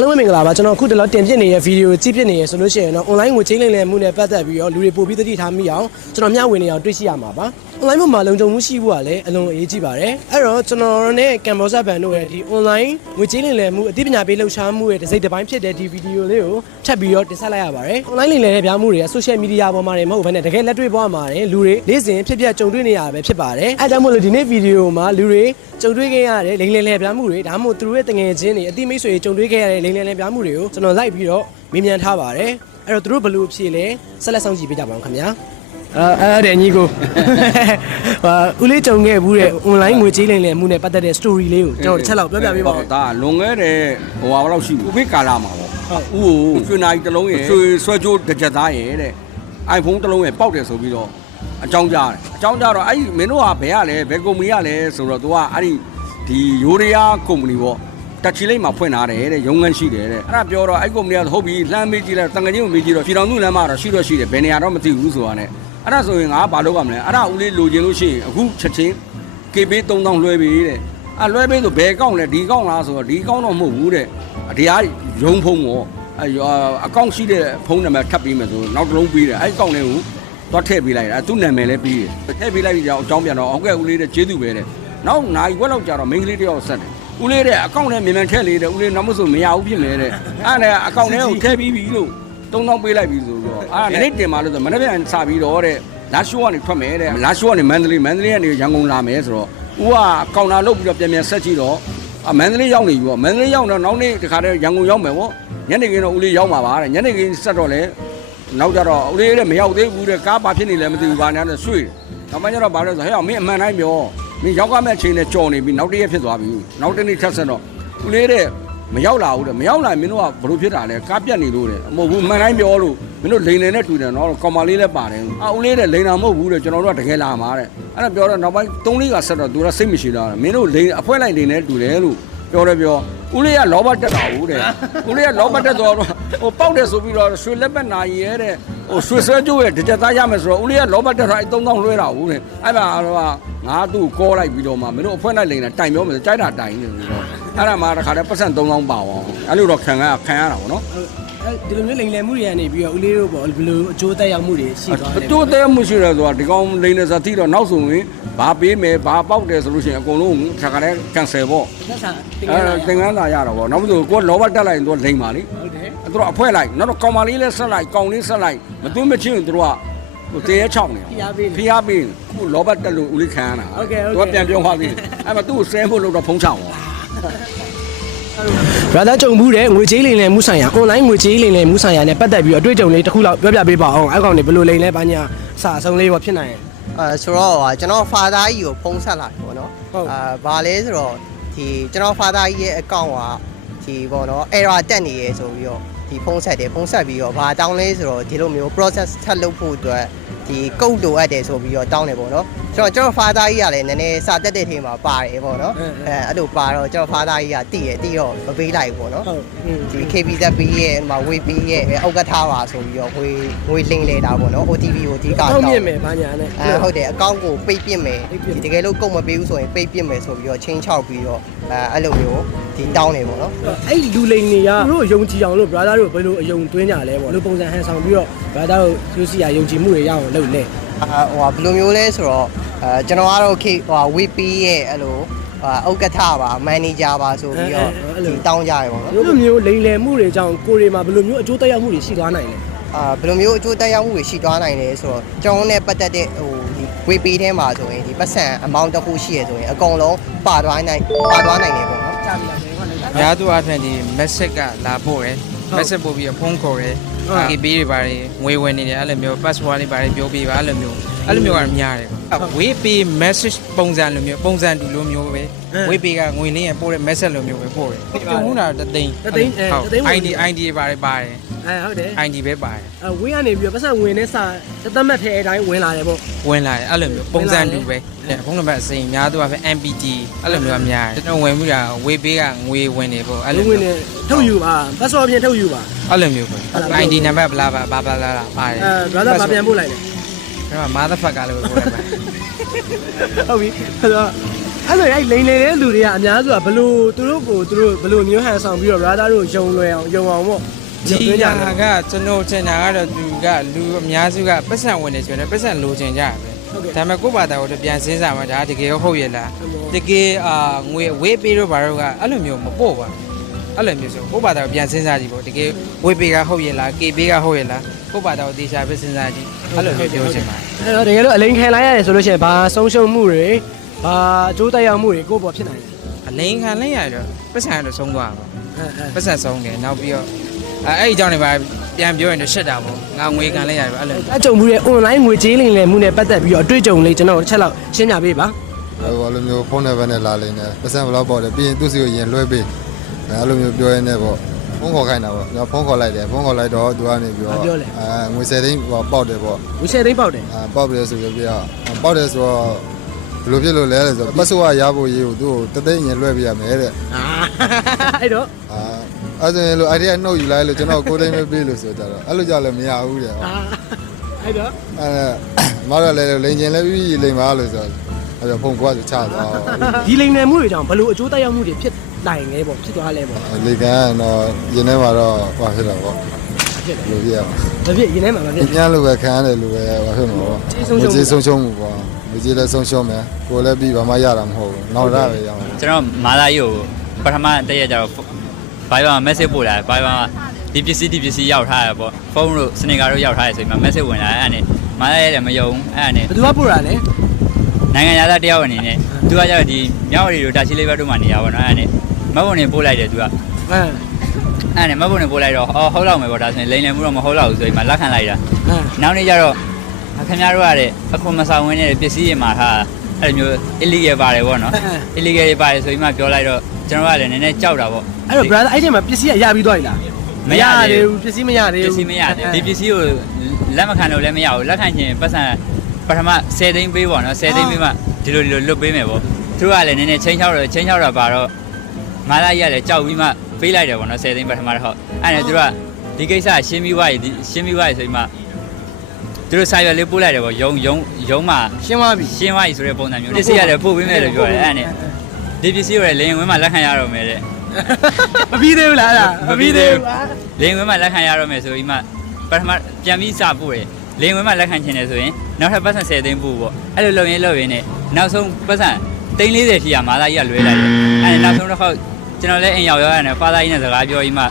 အားလုံးပဲမင်္ဂလာပါကျွန်တော်အခုတလောတင်ပြနေတဲ့ဗီဒီယိုကြည့်ပြနေရဆိုလို့ရှိရင်တော့ online ငွေချင်းလိမ်လည်မှုနဲ့ပတ်သက်ပြီးတော့လူတွေပို့ပြီးသတိထားမိအောင်ကျွန်တော်မျှဝေနေအောင်တွေ့ရှိရမှာပါ online မှာလုံခြုံမှုရှိဖို့ကလည်းအလွန်အရေးကြီးပါတယ်အဲ့တော့ကျွန်တော်နဲ့ Cambodia Band တို့ရဲ့ဒီ online ငွေချင်းလိမ်လည်မှုအသိပညာပေးလှုပ်ရှားမှုရဲ့တစ်စိတ်တစ်ပိုင်းဖြစ်တဲ့ဒီဗီဒီယိုလေးကိုထပ်ပြီးတော့တင်ဆက်လိုက်ရပါတယ် online လိမ်လည်တဲ့ပြားမှုတွေက social media ပေါ်မှာတွေမဟုတ်ဘဲနဲ့တကယ်လက်တွေ့ပေါ်မှာတွေလူတွေနေ့စဉ်ဖြစ်ပျက်ကြုံတွေ့နေရတာပဲဖြစ်ပါတယ်အဲဒါကြောင့်မို့လို့ဒီနေ့ဗီဒီယိုမှာလူတွေကြုံတွေ့ခဲ့ရတဲ့လိမ်လည်လည်ပြားမှုတွေဒါမှမဟုတ်သူတို့ရဲ့တငယ်ချင်းတွေအသိမိတ်ဆွေတွေကြုံတွေ့ခဲ့ရတဲ့လိမ်လည်လည်ပြားမှုတွေကိုကျွန်တော်လိုက်ပြီးတော့မေးမြန်းထားပါတယ်အဲ့တော့သူတို့ဘယ်လိုဖြေလဲဆက်လက်ဆောင်ကြည့်ပေးကြပါဦးခင်ဗျာ အဲအဲ့ဒါညီကိုဟာဦးလေးကြုံခဲ့ဘူးတဲ့ online ငွေကြေးလိမ်လည်မှုနဲ့ပတ်သက်တဲ့ story လေးကိုကျွန်တော်တစ်ချက်လောက်ပြောပြပေးပါဦးဒါလွန်ခဲ့တဲ့ဟိုဟာဘယ်လောက်ရှိဘူးကိုဗစ်ကာလမှာပေါ့ဟုတ်ဥကိုရွှေနာကြီးတစ်လုံးရဲ့ရွှေဆွဲကြိုးတစ်ကြက်သားရဲ့တဲ့ iPhone တစ်လုံးရဲ့ပေါက်တယ်ဆိုပြီးတော့အကြောင်းကြားတယ်အကြောင်းကြားတော့အဲ့ဒီမင်းတို့ကဘယ်ရလဲဘယ်ကုမ္ပဏီရလဲဆိုတော့ तू ကအဲ့ဒီဒီယူရီးယားကုမ္ပဏီပေါ့တက်ချီလိတ်မှာဖွင့်ထားတယ်တဲ့ရုံးခန်းရှိတယ်တဲ့အဲ့ဒါပြောတော့အဲ့ကုမ္ပဏီကဟုတ်ပြီလှမ်းမေးကြည့်လိုက်တန်ငချင်းကိုမေးကြည့်တော့ပြည်တော်စုလမ်းမှာတော့ရှိတော့ရှိတယ်ဘယ်နေရာတော့မသိဘူးဆိုတာနဲ့ အဲ့ဒါဆိုရင်ငါကဘာလုပ်ရမလဲအဲ့ဒါဦးလေးလိုချင်လို့ရှိရင်အခုချက်ချင်း KB 3000လွှဲပေးတဲ့အဲ့လွှဲပေးဆိုဘယ်ကောက်လဲဒီကောက်လားဆိုတော့ဒီကောက်တော့မဟုတ်ဘူးတဲ့တရားရုံးဖုံးပေါ့အဲ့အကောင့်ရှိတဲ့ဖုန်းနံပါတ်ထပ်ပေးမယ်ဆိုနောက်တစ်လုံးပေးတယ်အဲ့ကောက်လေးကိုတော့ထည့်ပေးလိုက်တယ်အဲ့သူ့နာမည်လည်းပြီးတယ်ထည့်ပေးလိုက်ပြီးကြောင်အကြောင်းပြန်တော့ဟုတ်ကဲ့ဦးလေးတဲ့ကျေးဇူးပဲတဲ့နောက်နိုင်ခွက်လောက်ကြာတော့မိန်းကလေးတယောက်ဆက်တယ်ဦးလေးတဲ့အကောင့်နဲ့မြန်မြန်ထည့်လေးတဲ့ဦးလေးနောက်မဆိုမရဘူးဖြစ်မယ်တဲ့အဲ့ဒါအကောင့်ထဲကိုထည့်ပြီးပြီလို့3000ပေးလိုက်ပြီဆိုတော့ အဲ့ဒါနေ့တင်ပါလို့ဆိုမနေ့ပြန်စပြီးတော့တဲ့လာရှိုးကနေထွက်မယ်တဲ့လာရှိုးကနေမန္တလေးမန္တလေးကနေရန်ကုန်လာမယ်ဆိုတော့ဦးကကောင်တာလုတ်ပြီးတော့ပြန်ပြန်ဆက်ကြည့်တော့အမန္တလေးရောက်နေပြီပေါ့မန္တလေးရောက်တော့နောက်နေ့တခါတည်းရန်ကုန်ရောက်မယ်ပေါ့ညနေခင်းတော့ဦးလေးရောက်မှာပါတဲ့ညနေခင်းဆက်တော့လေနောက်ကြတော့ဦးလေးတဲ့မရောက်သေးဘူးတဲ့ကားပါဖြစ်နေလဲမသိဘူးဘာညာနဲ့ဆွေးတယ်နောက်ပိုင်းကျတော့ဘာလဲဆိုဟဲ့အောင်မင်းအမှန်တိုင်းပြောမင်းရောက်ကမဲ့ချိန်နဲ့ကြော်နေပြီနောက်တစ်ရက်ဖြစ်သွားပြီနောက်တစ်နေ့ထပ်ဆက်တော့ဦးလေးတဲ့ မရောက်လာဘူးတဲ့မရောက်လာရင်မင်းတို့ကဘလို့ဖြစ်တာလဲကားပြတ်နေလို့တဲ့မဟုတ်ဘူးမှန်တိုင်းပြောလို့မင်းတို့လိန်နေနဲ့တူတယ်နော်ကောင်မလေးလည်းပါတယ်အာဦးလေးတဲ့လိန်တာမဟုတ်ဘူးတဲ့ကျွန်တော်တို့ကတကယ်လာမှာတဲ့အဲ့ဒါပြောတော့နောက်ပိုင်း၃လေးကဆက်တော့သူကစိတ်မရှိတော့မင်းတို့လိန်အဖွဲလိုက်လိန်နေတူတယ်လို့ပြောတယ်ပြောဦးလေးကလောဘတက်တာဟုတ်တဲ့ဦးလေးကလောဘတက်တော့ဟိုပေါက်တယ်ဆိုပြီးတော့ရွှေလက်ပတ်နာရီရဲ့တဲ့ဟိုရွှေဆွဲကျိုးရဲ့တစ်ချက်သားရမယ်ဆိုတော့ဦးလေးကလောဘတက်တာအဲ3000လွှဲတာဟုတ်တဲ့အဲ့ဒါတော့ငါသူ့ကိုကောလိုက်ပြီးတော့မှမင်းတို့အဖွဲလိုက်လိန်တာတိုင်ပြောမယ်ကြိုက်တာတိုင်နေလို့ဆိုတော့ အဲ့ဒါမှတခါတည်းပတ်စံ3000ပါအောင်အဲ့လိုတော့ခံရခံရတာဗောနော်အဲဒီလိုမျိုးလိမ်လည်မှုတွေကနေပြီးတော့ဦးလေးတို့ပေါ့ဘယ်လိုအကျိုးသက်ရောက်မှုတွေရှိသွားလဲအတူတဲမှုရှိတယ်ဆိုတာဒီကောင်လိန်နေစားတိတော့နောက်ဆိုရင်ဘာပေးမယ်ဘာပေါက်တယ်ဆိုလို့ရှိရင်အကုန်လုံးခါခါနဲ့ကန်ဆယ်ပေါ့သက်သာတင်အဲရတာသင်္ကန်းသာရတော့ဗောနောက်ဆိုကိုလောဘတက်လိုက်ရင်သူလိန်ပါလေဟုတ်တယ်အဲသူတို့အဖွဲလိုက်နောက်တော့ကောင်မလေးလဲဆက်လိုက်ကောင်လေးဆက်လိုက်မသွင်းမချင်းသူတို့ကဟိုတေးရဲချောင်းနေဖိအားပေးဖိအားပေးခုလောဘတက်လို့ဦးလေးခံရတာဟုတ်ကဲ့ဟုတ်သူကဲ့ကပြန်ပြောသွားပြီအဲ့မှာသူ့ကိုဆဲဖို့လို့တော့ဖုံးချောင်းဗောဘ ရာသာကြုံမှုတဲ့ငွေကြေးလိမ်လည်မှုဆိုင်ရာ online ငွေကြေးလိမ်လည်မှုဆိုင်ရာနဲ့ပတ်သက်ပြီးတော့အတွေ့အကြုံလေးတစ်ခုလောက်ပြောပြပေးပါအောင်အဲ့ကောင်တွေဘယ်လိုလိမ်လဲဘာညာအစအဆုံးလေးပေါ့ဖြစ်နိုင်ရင်အဲဆိုတော့ဟာကျွန်တော် father ကြီးကိုဖုန်းဆက်လာတယ်ပေါ့နော်ဟုတ်အာဘာလဲဆိုတော့ဒီကျွန်တော် father ကြီးရဲ့ account ကဒီပေါ့နော် error တက်နေရဲဆိုပြီးတော့ဒီဖုန်းဆက်တယ်ဖုန်းဆက်ပြီးတော့ဘာတောင်းလဲဆိုတော့ဒီလိုမျိုး process ထပ်လုပ်ဖို့အတွက် ဒီ code လိုအပ်တယ်ဆိုပြီးတော့တောင်းတယ်ပေါ့နော်ကျွန်တော်ကျွန်တော် father ကြီးကလည်းနည်းနည်းစာတက်တဲ့ထဲမှာပါတယ်ပေါ့နော်အဲအဲ့လိုပါတော့ကျွန်တော် father ကြီးကတည်ရတည်တော့မပေးလိုက်ဘူးပေါ့နော်ဟုတ်อืมဒီ KBZ ပေးရဲ့ဟိုမှာဝေးပေးရဲ့အောက်ကထားပါဆိုပြီးတော့ဝေးဝေးလင်းလေတာပေါ့နော် OTP ကိုအဓိကတောတောင်းင်းမြင့်မယ်ဘာညာနဲ့အဲဟုတ်တယ်အကောင့်ကိုပိတ်ပစ်မယ်ပိတ်ပစ်မယ်ဒီတကယ်လို့ကုန်မပေးဘူးဆိုရင်ပိတ်ပစ်မယ်ဆိုပြီးတော့ချင်းချောက်ပြီးတော့အဲအဲ့လိုမျိုးဒီတောင်းနေပေါ့နော်အဲ့လူလိမ်တွေကသူတို့ယုံကြည်အောင်လို့ brother တို့ဘယ်လိုအယုံသွင်းကြလဲပေါ့လူပုံစံဟန်ဆောင်ပြီးတော့ brother တို့သူစီရယုံကြည်မှုတွေရအောင်လုပ်လဲအာဟိုဟာဘယ်လိုမျိုးလဲဆိုတော့အဲကျွန်တော်ကတော့ K ဟိုဟာ WP ရဲ့အဲ့လိုဟာဥက္ကဋ္ဌပါမန်နေဂျာပါဆိုပြီးတော့ဒီတောင်းကြရပေါ့နော်ဒီလိုမျိုးလိမ်လည်မှုတွေကြောင့်ကိုယ်တွေမှာဘယ်လိုမျိုးအကျိုးသက်ရောက်မှုတွေရှိသွားနိုင်လဲအာဘယ်လိုမျိုးအကျိုးတက်ရောက်မှုတွေရှိသွားနိုင်လဲဆိုတော့ကျွန်တော်နဲ့ပတ်သက်တဲ့ဟိုဒီ WP ထဲမှာဆိုရင်ဒီပတ်စံ amount တစ်ခုရှိရဆိုရင်အကုန်လုံးပါသွားနိုင်ပါသွားနိုင်တယ်ပေါ့နော်ကြာပြီလားဒီကောင်လည်းအများသူအထင်ဒီ message ကလာပို့တယ် message ပို့ပြီးတော့ဖုန်းခေါ်တယ် ဟုတ် KP တွေပါတယ်ငွေဝင်နေတယ်အဲ့လိုမျိုး password တွေပါတယ်ပြောပြပါအဲ့လိုမျိုးအဲ့လိုမျိုးကများတယ်ဝေးပေး message ပုံစံလိုမျိုးပုံစံတူလိုမျိုးပဲဝေးပေးကငွေလင်းရပို့တဲ့ message လိုမျိုးပဲပို့တယ်ပြုံးတာတသိန်းတသိန်းအဲဟုတ်တသိန်းဝင် ID ID တွေပါတယ်ပါတယ်အဲဟုတ်တယ် ID ပဲပါတယ်အဝင်းကနေပြီးတော့ပတ်စံဝင်နေစာတသက်မှတ်ထဲအတိုင်းဝင်လာတယ်ပေါ့ဝင်လာတယ်အဲ့လိုမျိုးပုံစံတူပဲဖုန်းနံပါတ်အစိမ်းများသူကပဲ MPT အဲ့လိုမျိုးကများတယ်ကျွန်တော်ဝင်မှုတာဝေးပေးကငွေဝင်နေပေါ့အဲ့လိုဝင်မျိုးနေထုတ်ယူပါပတ်စောပြင်ထုတ်ယူပါအဲ့လိုမျိုးပဲဟုတ်လား ID နံပါတ်ဘလာဘလာဘလာလာပါတယ်အဲ brother ဗာပြန်ပို့လိုက်တယ် ကျွန်တော် motherfucker လို့ပြောလိုက်ပါဟုတ်ပြီဆိုတော့အဲ့လိုအဲ့လိန်နေတဲ့လူတွေကအများစုကဘလို့သူတို့ကိုသူတို့ဘလို့မျိုးဟန်ဆောင်ပြီးတော့ brother တို့ယုံလွယ်အောင်ယုံအောင်ပေါ့ဒီသွင်းကြကတယ်ကကျွန်တော်ထင်တာကတော့သူကလူအများစုကပတ်စံဝင်နေဆိုရင်ပတ်စံလိုချင်ကြရပဲဟုတ်ကဲ့ဒါပေမဲ့ကိုယ့်ဘာသာကိုတော့ပြန်စဉ်းစားမှဒါတကယ်ရောဟုတ်ရဲ့လားဟုတ်ပါဘူးတကယ်အာငွေဝေးပေးတော့ဘာလို့ကအဲ့လိုမျိုးမပို့ပါ အဲ့လိုမျိုးဆိုကိုယ့်ဘာသာကိုပြန်စဉ်းစားကြည့်ပေါ့တကယ်ဝေးပေးကဟုတ်ရဲ့လားကေပေးကဟုတ်ရဲ့လားကိုယ့်ဘာသာကိုတေချာပဲစဉ်းစားကြည့်အဲ့လိုမျိုးပြောချင်ပါတယ်အဲ့တော့တကယ်လို့အလိန်ခံလိုက်ရတယ်ဆိုလို့ရှိရင်ဘာဆုံးရှုံးမှုတွေဘာအကျိုးသက်ရောက်မှုတွေကိုယ့်ပေါ်ဖြစ်နိုင်တယ်အလိန်ခံလိုက်ရတော့ပတ်စံကတော့ဆုံးသွားပါအဲအဲပတ်စံဆုံးတယ်နောက်ပြီးတော့အဲအဲ့ဒီအကြောင်းတွေပါပြန်ပြောရင်တော့ရှက်တာပေါ့ငါငွေခံလိုက်ရတယ်အဲ့လိုအကြုံမှုရဲ့ online ငွေကြေးလိမ်လည်မှုနဲ့ပတ်သက်ပြီးတော့အတွေ့အကြုံလေးကျွန်တော်တစ်ချက်လောက်ရှင်းပြပေးပါအဲလိုလိုမျိုးဖုန်းနဲ့ပဲနဲ့လာလိမ့်တယ်ပတ်စံဘယ်လောက်ပေါ့တယ်ပြီးရင်သူ့စီကိုရင်လွှဲပေး အဲလိုမျိုးပြောရင်းနဲ့ပေါ့ဖုန်းခေါ်ခိုင်းတာပေါ့ကျွန်တော်ဖုန်းခေါ်လိုက်တယ်ဖုန်းခေါ်လိုက်တော့သူကနေပြီးတော့အဲငွေ10သိန်းပေါ့ပေါက်တယ်ပေါ့ဝီရှယ်သိန်းပေါက်တယ်အဲပေါက်တယ်ဆိုပြီးတော့ပေါက်တယ်ဆိုတော့ဘယ်လိုဖြစ်လို့လဲလဲဆိုတော့ပတ်စဝါရဖို့ရေးကိုသူ့ကိုတသိန်းရင်လွှဲပေးရမယ်တဲ့အာအဲ့တော့အာအဲ့ဒါဆိုရင်လို့ idea နှုတ်ယူလိုက်လို့ကျွန်တော်ကိုသိန်းပဲပေးလို့ဆိုကြတော့အဲ့လိုကြလည်းမရဘူးတဲ့အာအဲ့တော့အဲမတော်လည်းလိန်ကျင်လည်းပြီးလိန်ပါလို့ဆိုတော့အဲ့တော့ဖုန်းကွာဆိုချသွားဒီလိမ်လည်မှုတွေကြောင့်ဘလို့အကျိုးသက်ရောက်မှုတွေဖြစ် နိုင်လဲပေါ့ဖြစ်သွားလဲပေါ့လေကန်တော့ရင်းထဲမှာတော့ဟောဖြစ်တော့ပေါ့ဖြစ်တယ်လူပြရမှာဒါဖြစ်ရင်ထဲမှာမဖြစ်ညံလို့ပဲခံရတယ်လူပဲဟောဖြစ်မှာပေါ့ကြီးဆုံးရှုံးမှုပေါ့လူကြီးလည်းဆုံးရှုံးမယ်ကိုလည်းပြီးဘာမှရတာမဟုတ်ဘူးနောက်ရပဲရအောင်ကျွန်တော်မာလာကြီးကိုပထမတရက်ကျတော့ Viber မှာ message ပို့လာတယ် Viber မှာဒီပစ္စည်းဒီပစ္စည်းရောက်ထားရပေါ့ဖုန်းတို့စနေကာတို့ရောက်ထားရဆိုပြီးမှ message ဝင်လာတယ်အဲ့ဒါနဲ့မာလာရဲ့လည်းမယုံအဲ့ဒါနဲ့ဘယ်သူကပို့တာလဲနိုင်ငံသားတယောက်အနေနဲ့သူကကျတော့ဒီမြောက်ရီတို့တာချီလေးဘက်တို့မှာနေရပါတော့အဲ့ဒါနဲ့ မတ်ပုံနေပို့လိုက်တယ်သူကဟမ်အဲ့ဒါနဲ့မတ်ပုံနေပို့လိုက်တော့ဟောဟုတ်လောက်မယ်ပေါ့ဒါဆိုရင်လိန်လည်မှုတော့မဟုတ်လောက်ဘူးဆိုပြီးမှလက်ခံလိုက်တာဟမ်နောက်နေ့ကျတော့ခင်ဗျားတို့ကတဲ့အခုမဆောင်ဝင်နေတဲ့ပစ္စည်းတွေမှာထားအဲ့လိုမျိုး illegal ပါတယ်ပေါ့နော် illegal တွေပါတယ်ဆိုပြီးမှပြောလိုက်တော့ကျွန်တော်ကလည်းနည်းနည်းကြောက်တာပေါ့အဲ့တော့ brother အဲ့ချိန်မှာပစ္စည်းကရပြီးသွားပြီလားမရသေးဘူးပစ္စည်းမရသေးပဘူးစ္စည်းမရသေးဘူးဒီပစ္စည်းကိုလက်မခံလို့လည်းမရဘူးလက်ခံချင်ပတ်စံပထမ10သိန်းပေးပေါ့နော်10သိန်းပေးမှဒီလိုဒီလိုလွတ်ပေးမယ်ပေါ့သူတို့ကလည်းနည်းနည်းချင်းချောက်တော့ချင်းချောက်တော့ပါတော့ မာလာကြီးကလည်းကြောက်ပြီးမှပေးလိုက်တယ်ပေါ့နော်10သိန်းပထမတော့ဟုတ်အဲ့ဒါသူတို့ကဒီကိစ္စရှင်းပြီးွားရည်ရှင်းပြီးွားရည်ဆိုပြီးမှသူတို့ဆိုင်ရွက်လေးပို့လိုက်တယ်ပေါ့ယုံယုံယုံမှာရှင်းသွားပြီရှင်းသွားပြီဆိုတဲ့ပုံစံမျိုးပစ္စည်းရတယ်ပို့ပေးမယ်လို့ပြောတယ်အဲ့ဒါနဲ့ဒီပစ္စည်းကိုလည်းလင်းဝင်းမှာလက်ခံရတော့မယ်တဲ့မပြီးသေးဘူးလားအဲ့ဒါမပြီးသေးဘူးလင်းဝင်းမှာလက်ခံရတော့မယ်ဆိုပြီးမှပထမပြန်ပြီးစပို့တယ်လင်းဝင်းမှာလက်ခံချင်တယ်ဆိုရင်နောက်ထပ်ပတ်စံ10သိန်းပို့ပေါ့အဲ့လိုလုပ်ရင်းလုပ်ရင်းနဲ့နောက်ဆုံးပတ်စံ သိန်း40ထိရမာသားကြီးကလွဲလိုက်တယ်အဲ့ဒါနောက်ဆုံးတစ်ခေါက်ကျွန်တော်လည်းအိမ်ရောက်ရောက်ရတယ်ဖာသားကြီးနဲ့စကားပြောပြီးမှ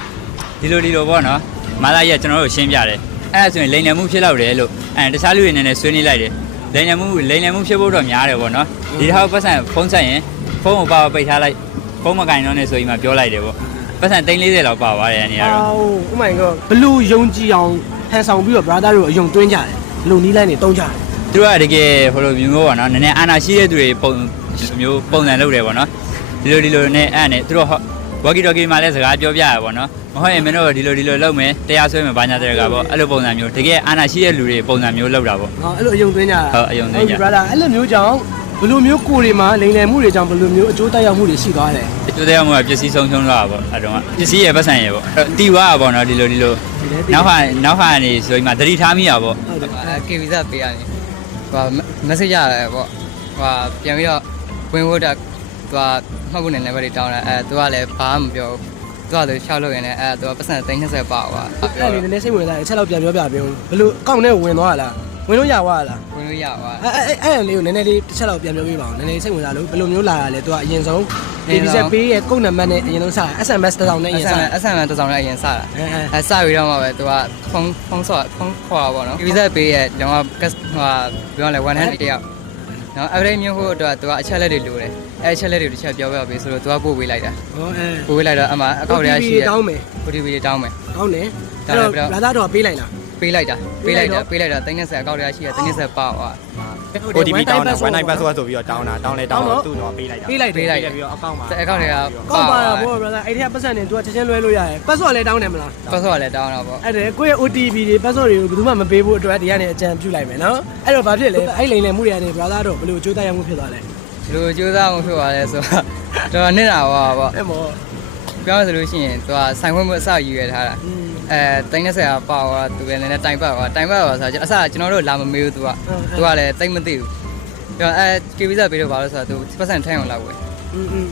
ဒီလိုဒီလိုပေါ့နော်မာသားကြီးကကျွန်တော်တို့ရှင်းပြတယ်အဲ့ဒါဆိုရင်လိန်လည်မှုဖြစ်လောက်တယ်လို့အဲ့တခြားလူတွေနဲ့ဆွေးနွေးလိုက်တယ်လိန်လည်မှုလိန်လည်မှုဖြစ်ဖို့တော့များတယ်ပေါ့နော်ဒီတစ်ခါပတ်စံဖုန်းဆက်ရင်ဖုန်းကိုပါပိတ်ထားလိုက်ဖုန်းမကင်တော့နဲ့ဆိုပြီးမှပြောလိုက်တယ်ပေါ့ပတ်စံသိန်း40လောက်ပါသွားတယ်အနေကတော့အော် oh my god ဘလူယုံကြည်အောင်ဟန်ဆောင်ပြီးတော့ brother တို့အယုံသွင်းကြတယ်ဘလူနီးလိုက်နေတုံးကြတယ်သူတို့ကတကယ်ဟိုလိုမျိုးပေါ့နော်နည်းနည်းအာနာရှိတဲ့သူတွေပုံ မျိုးပုံစံလုပ်တယ်ပေါ့နော်ဒီလိုဒီလိုနဲ့အဲ့နဲ့သူတို့ဝါကီတိုကီမှာလည်းစကားပြောပြရပေါ့နော်မဟုတ်ရင်မင်းတို့ဒီလိုဒီလိုလုပ်မယ်တရားစွဲမယ်ဘာညာတဲ့ကပေါ့အဲ့လိုပုံစံမျိုးတကယ်အာနာရှိတဲ့လူတွေပုံစံမျိုးလုပ်တာပေါ့ဟောအဲ့လိုအယုံသွင်းကြတာဟုတ်အယုံသွင်းကြဟုတ်ပြီ brother အဲ့လိုမျိုးကြောင့်ဘလူမျိုးကိုယ်တွေမှာလိမ်လည်မှုတွေကြောင့်ဘလူမျိုးအကျိုးသက်ရောက်မှုတွေရှိသွားတယ်သူတရားမှုကပစ္စည်းဆုံးရှုံးတော့တာပေါ့အဲ့တော့ကပစ္စည်းရဲ့ပတ်စံရဲ့ပေါ့အဲ့တော့တီဝါပေါ့နော်ဒီလိုဒီလိုနောက်ခါနောက်ခါနေဆိုပြီးမှသတိထားမိတာပေါ့ဟုတ်တယ်အဲ KB ဇက်ပေးရတယ်ဟို message ရတယ်ပေါ့ဟိုပြန်ပြီးတော့ ဝင်ဖို့တက်သူကမှတ်ဖို့နေ level တွေတောင်းတယ်အဲသူကလည်းဘာမှမပြောဘူးသူကလည်းရှောက်လို့ရင်လည်းအဲသူကပတ်စံ30ပါသွားအဲ့ဒီနည်းနည်းစိတ်ဝင်စားတယ်အချက်လောက်ပြန်ပြောပြပေးဦးဘလူအကောင့်ထဲဝင်သွားလားဝင်လို့ရသွားလားဝင်လို့ရသွားအဲ့အဲ့အဲ့အဲ့လေးကိုနည်းနည်းလေးတစ်ချက်လောက်ပြန်ပြောပြပါဦးနည်းနည်းစိတ်ဝင်စားလို့ဘယ်လိုမျိုးလာတာလဲသူကအရင်ဆုံး ABC ပေးရဲ့ကုတ်နံပါတ်နဲ့အရင်ဆုံးစတာ SMS တစ်စောင်နဲ့အရင်စတာအဆန်အဆန်တစ်စောင်းနဲ့အရင်စတာအဲအဲအဲစပြီးတော့မှပဲသူကဖုန်းဖုန်းဆော့ဖုန်းခေါ်တာပေါ့နော် KB ဇက်ပေးရဲ့ကျွန်တော်ကဟိုပြောလဲ100တယောက် နော် average မျိုးဖို့အတွက်သူကအချက်လက်တွေလိုတယ်အဲအချက်လက်တွေတစ်ချက်ပြောပြပေးဆိုတော့သူကပို့ပေးလိုက်တာဟောအဲပို့ပေးလိုက်တော့အမှအကောက်တွေကရှိတယ်တောင်းမယ် OTP တွေတောင်းမယ်တောင်းတယ်တောအဲ့င်းတယ်တော့ပြီးတော့လာသားတော့ပေးလိုက်လားပေးလိုက်တာပေးပေးလိုလိုက်က်တော့တာပေးလိုက်တာတိုင်းနဲ့ဆက်အကောက်တွေကရှိတယ်တိုင်းနဲ့ဆက်ပါသွား OTP တောင်းတာ one night password ဆိုပြီးတော့တောင်းတာတောင်းလဲတောင်းတော့သူ့တော့ပေးလိုက်တာ ပေးလိုက်တယ် ပေးလိုက် ပြီးတော့အကောင့်မှာ အကောက်တွေက ကောက်ပါတာဘော brother အဲ့ထက်ပတ်စံနေ तू ကချက်ချင်းလွှဲလို့ရတယ်ပတ်စော့လည်းတောင်းတယ်မလား ပတ်စောလည်းတောင်းတော့ပေါ့ အဲ့ဒါကိုယ့်ရဲ့ OTP တွေပတ်စော့တွေကိုဘယ်သူမှမပေးဘူးအတွက်ဒီကနေအကြံပြုလိုက်မယ်နော်အဲ့တော့ဘာဖြစ်လဲအဲ့လိန်လည်မှုတွေကနေ brother တို့ဘယ်လိုအကျိုးသက်ရောက်မှုဖြစ်သွားလဲ ဒီလိုကြိုးစားမှုဖြစ်သွားလဲဆိုတော့တော်တော်နစ်တာပါပေါ့ အဲ့မော ပြောရဆိုလို့ရှိရင်သူကဆိုင်ခွင့်မှုအစယူရထားတာ อืม အဲတိုင်းနဲ့ဆရာပါတော့သူလည်းနည်းနည်းတိုင်ပတ်သွားတိုင်ပတ်သွားဆိုတော့အစကကျွန်တော်တို့လာမမေးဘူးသူကသူကလည်းတိတ်မသိဘူးပြီးတော့အဲကေဗီဇာပေးတော့ပါလို့ဆိုတော့သူပတ်စံထိုင်အောင်လောက်ပဲသူ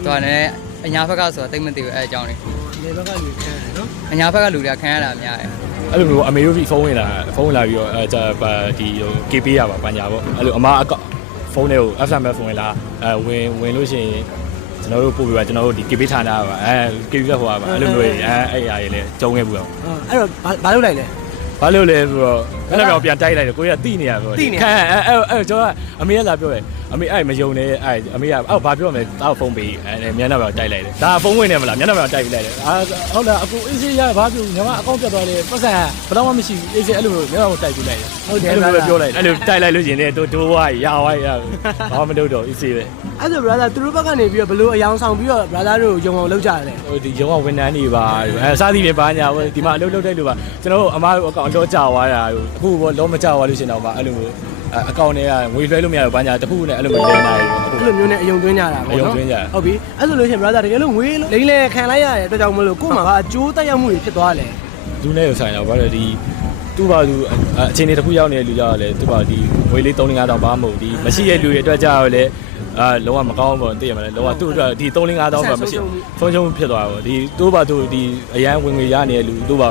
ကလည်းအညာဘက်ကဆိုတော့တိတ်မသိဘူးအဲအကြောင်းလေးလေဘက်ကလူခံရနော်အညာဘက်ကလူတွေကခံရတာများတယ်အဲ့လိုမျိုးအမေတို့ဖုန်းဝင်လာဖုန်းဝင်လာပြီးတော့အဲကြပါဒီဟို KP ရပါပညာပေါ့အဲ့လိုအမအကောက်ဖုန်းတွေကို FMF ဝင်လာအဲဝင်ဝင်လို့ရှိရင် ကျွန်တော်တို့ပို့ပြီးပါကျွန်တော်တို့ဒီ KP ဌာနပါအဲ KP ကဟိုပါအဲ့လိုမျိုးအဲအဲ့အရာတွေလည်းကြုံခဲ့ဘူးတော့အဲ့တော့ဘာလုပ်လိုက်လဲဘာလို့လဲဆိုတော့အဲ့လိုမျိုးပြန်တိုက်လိုက်တယ်ကိုရတိနေရဆိုခံအဲအဲအဲကျွန်တော်အမေကလာပြောတယ် အမေအဲ့မယုံနဲ့အဲ့အမေကအော်ဘာပြောမလဲတောက်ဖုန်းပေးအဲမျက်နှာပြောင်တိုက်လိုက်တယ်ဒါဖုန်းဝင်နေမလားမျက်နှာပြောင်တိုက်ပြီးလိုက်တယ်အာဟုတ်လားအခုအေးစေးရဘာပြောညီမအကောင့်ပြတ်သွားတယ်ပတ်စံဘယ်တော့မှမရှိဘူးအေးစေးအဲ့လိုမျိုးမျက်နှာပြောင်တိုက်ပြီးလိုက်တယ်ဟုတ်တယ်အဲ့လို brother ပဲပြောလိုက်အဲ့လိုတိုက်လိုက်လို့ရှင်လေတို့တိုးဝါးရဝါးရဘာမှမလုပ်တော့အေးစေးပဲအဲ့ဒါ brother သူတို့ဘက်ကနေပြီးတော့ဘလို့အယောင်ဆောင်ပြီးတော့ brother တို့ယုံအောင်လုပ်ကြတယ်လေဟိုဒီရုံးကဝန်ထမ်းတွေပါအဲစားသီးတွေပါညာဟိုဒီမှာအလုပ်လုပ်တဲ့လူပါကျွန်တော်တို့အမားတို့အကောင့်လောကြသွားတာအခုဘောလောမကြသွားလို့ရှင်တော့ပါအဲ့လိုမျိုး အကောင့်တွေကငွေလွှဲလို့မရတော့ဘာညာတခုနဲ့အဲ့လိုမျိုးလဲနေတယ်ပေါ့အခုအဲ့လိုမျိုးနဲ့အယုံသွင်းကြတာပေါ့နော်အယုံသွင်းကြတာဟုတ်ပြီအဲ့ဆိုလို့ရှိရင် brother တကယ်လို့ငွေလိမ့်လေခံလိုက်ရတဲ့အတွက်ကြောင့်မလို့ကို့မှာကအကျိုးတက်ရောက်မှုတွေဖြစ်သွားတယ်လူနဲ့ရဆိုင်တော့ဘာလို့ဒီသူ့ဘာသူအချိန်တွေတစ်ခုရောက်နေတဲ့လူကြောက်လဲသူ့ဘာဒီငွေလေး3 5တောင်ဘာမဟုတ်ဒီမရှိတဲ့လူတွေအတွက်ကြောက်လဲအာလုံးဝမကောင်းဘူးပေါ့သိရမလားလုံးဝသူ့အတွက်ဒီ3 5တောင်ဘာမရှိဆုံးရှုံးဖြစ်သွားတော့ဒီသူ့ဘာသူဒီအရန်ဝင်ငွေရနေတဲ့လူသူ့ဘာ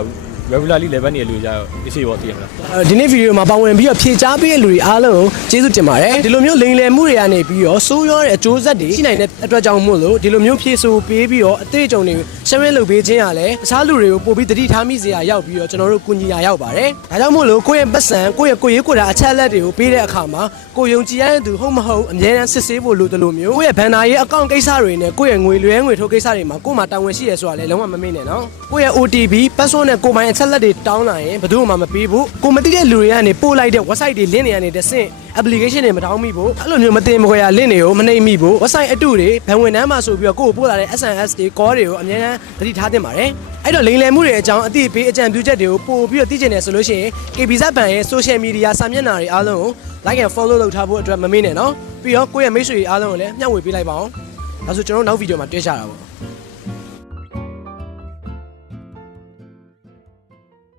regularly level နေတဲ့လူကြောက်အစီပေါ့သိရမလားဒီနေ့ဗီဒီယိုမှာပါဝင်ပြီးတော့ဖြေချပေးတဲ့လူတွေအားလုံးကျေးဇူးတင်ပါတယ်ဒီလိုမျိုးလိမ်လည်မှုတွေကနေပြီးတော့ဆိုးရွားတဲ့အကျိုးဆက်တွေရှိနိုင်တဲ့အတွက်ကြောင့်မို့လို့ဒီလိုမျိုးဖြေဆိုပေးပြီးတော့အသေးအကြုံတွေရှင်းရလုပ်ပေးခြင်းရလဲအခြားလူတွေကိုပို့ပြီးတတိထားမိစေရရောက်ပြီးတော့ကျွန်တော်တို့ကုညီရာရောက်ပါတယ်ဒါကြောင့်မို့လို့ကိုယ့်ရဲ့ပတ်စံကိုယ့်ရဲ့ကိုယ်ရေးကိုယ်တာအချက်အလက်တွေကိုပေးတဲ့အခါမှာကိုယ်ယုံကြည်ရတဲ့သူဟုတ်မဟုတ်အမြဲတမ်းစစ်ဆေးဖို့လိုတယ်လို့မျိုးကိုယ့်ရဲ့ဘန်နာရေးအကောင့်ကိစ္စတွေနဲ့ကိုယ့်ရဲ့ငွေလွှဲငွေထုတ်ကိစ္စတွေမှာကိုယ်မှာတာဝန်ရှိရဆိုတာလည်းလုံးဝမမေ့နဲ့နော်ကိုယ့်ရဲ့ OTP password နဲ့ကိုယ်ပိုင်အချက်အလက်တွေတောင်းလာရင်ဘယ်သူမှမပေးဘူးကိုမသိတဲ့လူတွေကနေပို့လိုက်တဲ့ website တွေ link တွေကနေတဆင့် application တွေမတောင်းမိဘူးအဲ့လိုမျိုးမတင်မခွေရ link တွေကိုမနှိမ့်မိဘူး website အတုတွေဘန်ဝင်တန်းမှာဆိုပြီးတော့ကိုယ့်ကိုပို့လာတဲ့ SMS တွေ call တွေကိုအများအားသတိထားသင့်ပါတယ်အဲ့တော့လိမ်လည်မှုတွေအကြောင်းအသိပေးအကြံပြုချက်တွေကိုပို့ပြီးတော့သိကျင်တယ်ဆိုလို့ရှိရင် KBZ ဘန်ရဲ့ social media စာမျက်နှာတွေအားလုံးကို like and follow လုပ်ထားဖို့အတွက်မမေ့နဲ့နော်ပြီးတော့ကိုယ့်ရဲ့မိတ်ဆွေတွေအားလုံးကိုလည်းမျှဝေပေးလိုက်ပါအောင်ဒါဆိုကျွန်တော်တို့နောက်ဗီဒီယိုမှာတွေ့ကြတာပေါ့